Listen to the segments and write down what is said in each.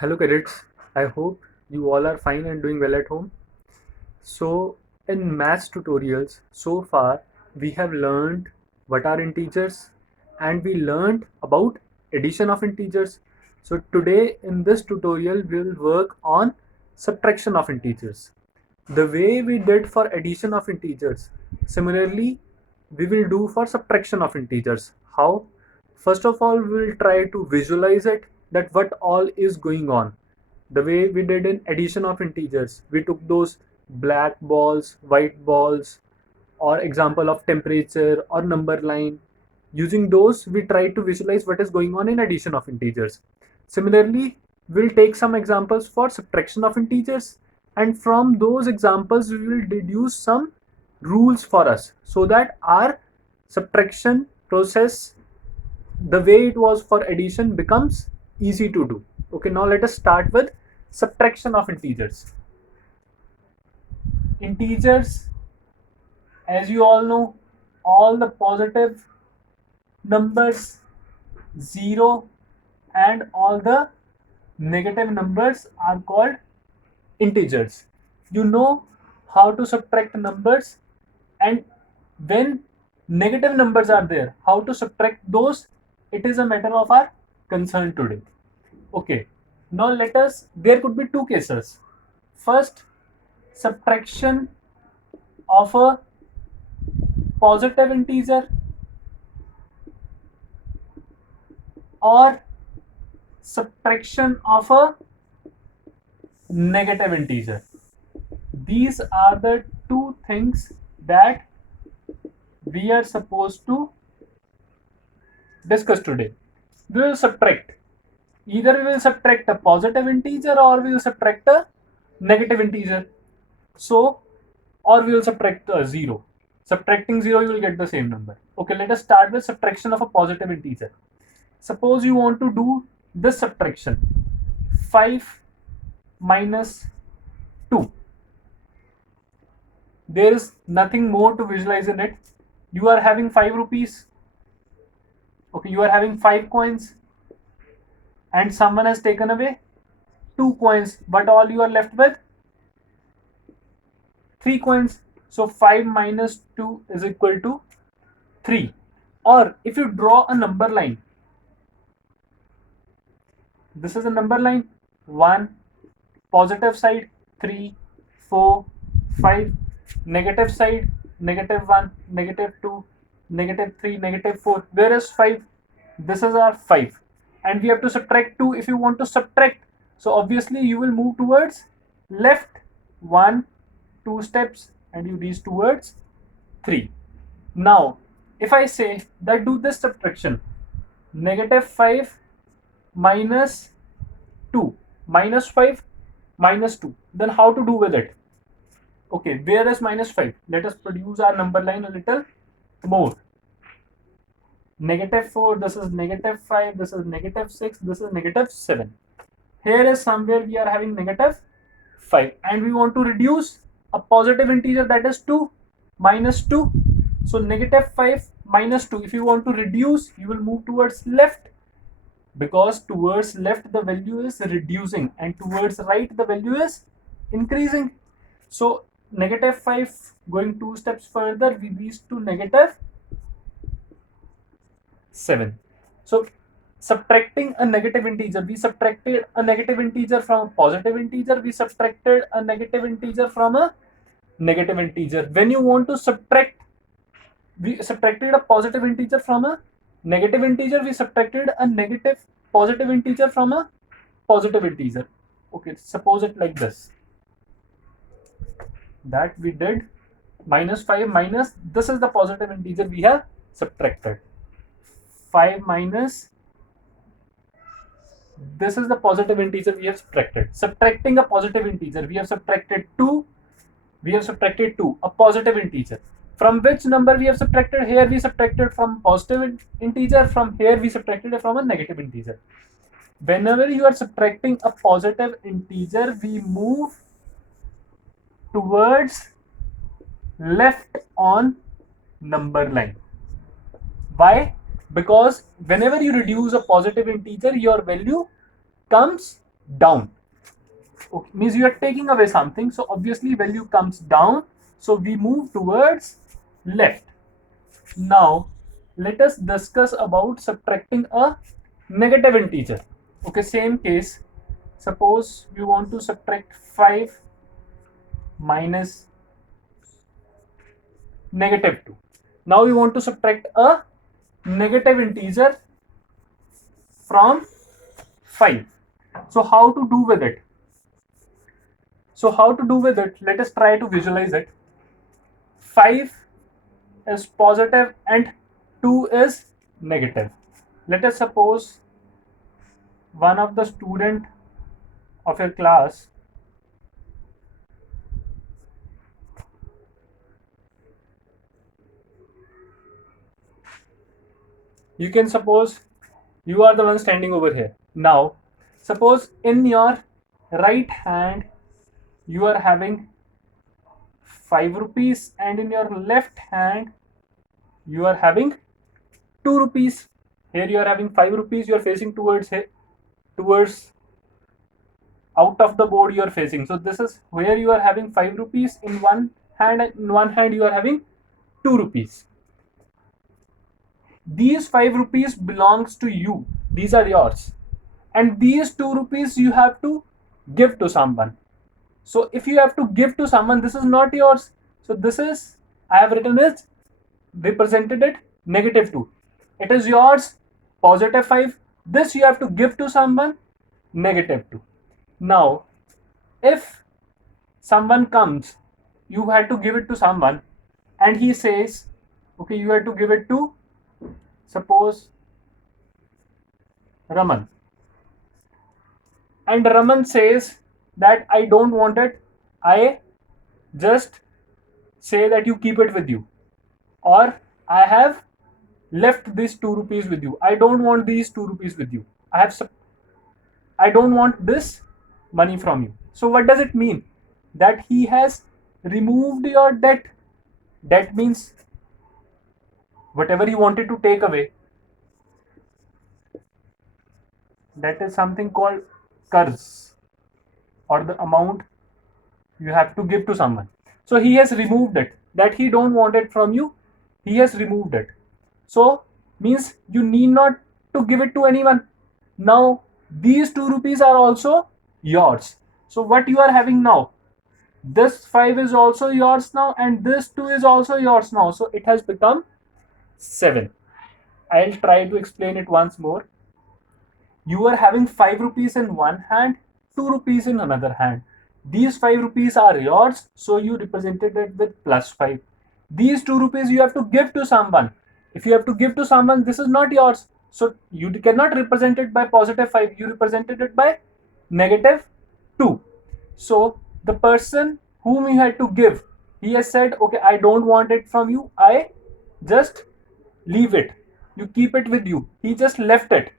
Hello cadets, I hope you all are fine and doing well at home. So in maths tutorials so far we have learned what are integers and we learned about addition of integers. So today in this tutorial we will work on subtraction of integers. The way we did for addition of integers, similarly we will do for subtraction of integers. How? First of all, we will try to visualize it, that what all is going on. The way we did in addition of integers, we took those black balls, white balls, or example of temperature or number line. Using those, we try to visualize what is going on in addition of integers. Similarly, we'll take some examples for subtraction of integers, and from those examples we will deduce some rules for us so that our subtraction process, the way it was for addition, becomes easy to do. Okay, now let us start with subtraction of integers. Integers, as you all know, all the positive numbers, 0, and all the negative numbers are called integers. You know how to subtract numbers, and when negative numbers are there, how to subtract those, it is a matter of our concern today. Okay, now there could be two cases. First, subtraction of a positive integer or subtraction of a negative integer. These are the two things that we are supposed to discuss today. We will subtract. Either we will subtract a positive integer or we will subtract a negative integer. So, or we will subtract a 0. Subtracting 0, you will get the same number. Okay, let us start with subtraction of a positive integer. Suppose you want to do this subtraction. 5 minus 2. There is nothing more to visualize in it. You are having 5 rupees. Okay, you are having 5 coins and someone has taken away 2 coins, but all you are left with 3 coins. So 5 minus 2 is equal to 3. Or if you draw a number line, this is a number line, 1, positive side 3, 4, 5, negative side -1, -2, -3, -4. Where is 5? This is our 5, and we have to subtract 2 if you want to subtract. So obviously you will move towards left 1, 2 steps, and you reach towards 3. Now if I say that do this subtraction, -5 minus 2, -5 minus 2, then how to do with it? Okay, where is -5? Let us produce our number line a little more. -4, this is -5, this is -6, this is -7. Here is somewhere we are having -5, and we want to reduce a positive integer, that is 2 minus 2. So -5 minus 2, if you want to reduce, you will move towards left, because towards left the value is reducing and towards right the value is increasing. So -5, going 2 steps further, we reach to -7. So subtracting a negative integer, we subtracted a negative integer from a positive integer, we subtracted a negative integer from a negative integer. When you want to subtract, we subtracted a positive integer from a negative integer, we subtracted a negative positive integer from a positive integer. Okay, suppose it like this, that we did -5 minus, this is the positive integer we have subtracted, 5 minus, this is the positive integer we have subtracted. Subtracting a positive integer, we have subtracted 2, a positive integer. From which number we have subtracted? Here we subtracted from positive integer, from here we subtracted from a negative integer. Whenever you are subtracting a positive integer, we move towards left on number line. Why? Because whenever you reduce a positive integer, your value comes down. Okay, means you are taking away something, so obviously value comes down, so we move towards left. Now let us discuss about subtracting a negative integer. Okay, same case. Suppose we want to subtract 5 minus -2. Now we want to subtract a negative integer from 5. So how to do with it? Let us try to visualize it. 5 is positive and 2 is negative. Let us suppose one of the student of your class you can suppose you are the one standing over here. Now suppose in your right hand you are having 5 rupees and in your left hand you are having 2 rupees. Here you are having 5 rupees, you are facing towards here, towards out of the board you are facing. So this is where you are having 5 rupees in one hand, and in one hand you are having 2 rupees. These 5 rupees belongs to you, these are yours, and these 2 rupees you have to give to someone. So if you have to give to someone, this is not yours. So this is, I have written it, represented it -2. It is yours, +5. This you have to give to someone, -2. Now, if someone comes, you had to give it to someone, and he says, okay, you have to give it to, suppose, Raman. And Raman says that I don't want it, I just say that you keep it with you, or I have left these 2 rupees with you, I don't want these 2 rupees with you, I don't want this money from you. So what does it mean? That he has removed your debt. Debt means whatever he wanted to take away. That is something called कर्ज, or the amount you have to give to someone. So he has removed it. That he don't want it from you, he has removed it. So means you need not to give it to anyone. Now these 2 rupees are also yours. So what you are having now, this 5 is also yours now, and this 2 is also yours now. So it has become 7. I'll try to explain it once more. You are having 5 rupees in one hand, 2 rupees in another hand. These 5 rupees are yours, so you represented it with +5. These 2 rupees you have to give to someone. If you have to give to someone, this is not yours. So you cannot represent it by +5, you represented it by -2. So the person whom you had to give, he has said, okay, I don't want it from you, I just leave it. You keep it with you. He just left it.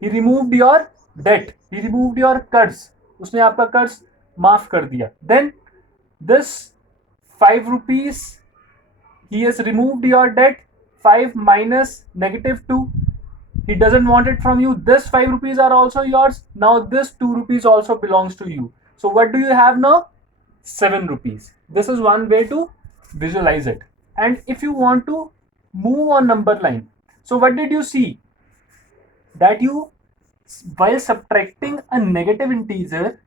He removed your debt. He removed your कर्ज. उसने आपका कर्ज माफ कर दिया. Then this 5 rupees, he has removed your debt. 5 minus -2. He doesn't want it from you. This 5 rupees are also yours. Now this 2 rupees also belongs to you. So what do you have now? 7 rupees. This is one way to visualize it. And if you want to move on number line, so what did you see? That you, while subtracting a negative integer,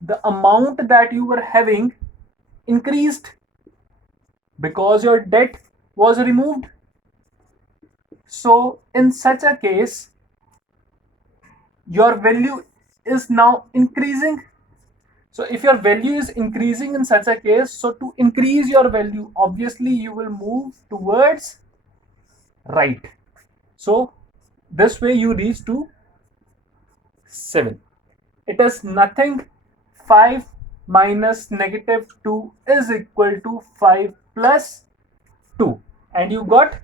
the amount that you were having increased because your debt was removed. So in such a case, your value is now increasing. So if your value is increasing in such a case, so to increase your value, obviously you will move towards right. So this way you reach to 7. It is nothing. 5 minus -2 is equal to 5 plus 2, and you got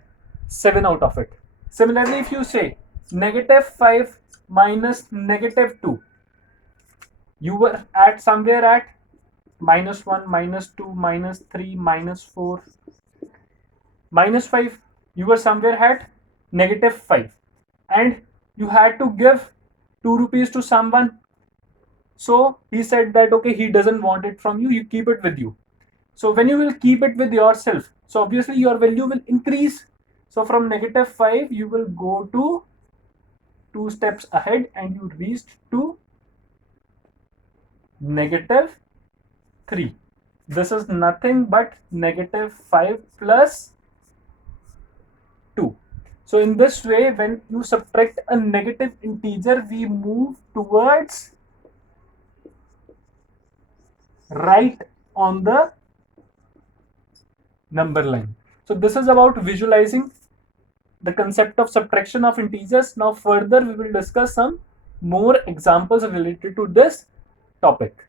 7 out of it. Similarly, if you say -5 minus -2, you were at somewhere at -1, -2, -3, -4, -5. You were somewhere at -5, and you had to give 2 rupees to someone. So he said that okay, he doesn't want it from you, you keep it with you. So when you will keep it with yourself, so obviously your value will increase. So from -5, you will go to 2 steps ahead and you reached to -3. This is nothing but -5 plus 2. So in this way, when you subtract a negative integer, we move towards right on the number line. So this is about visualizing the concept of subtraction of integers. Now further we will discuss some more examples related to this topic.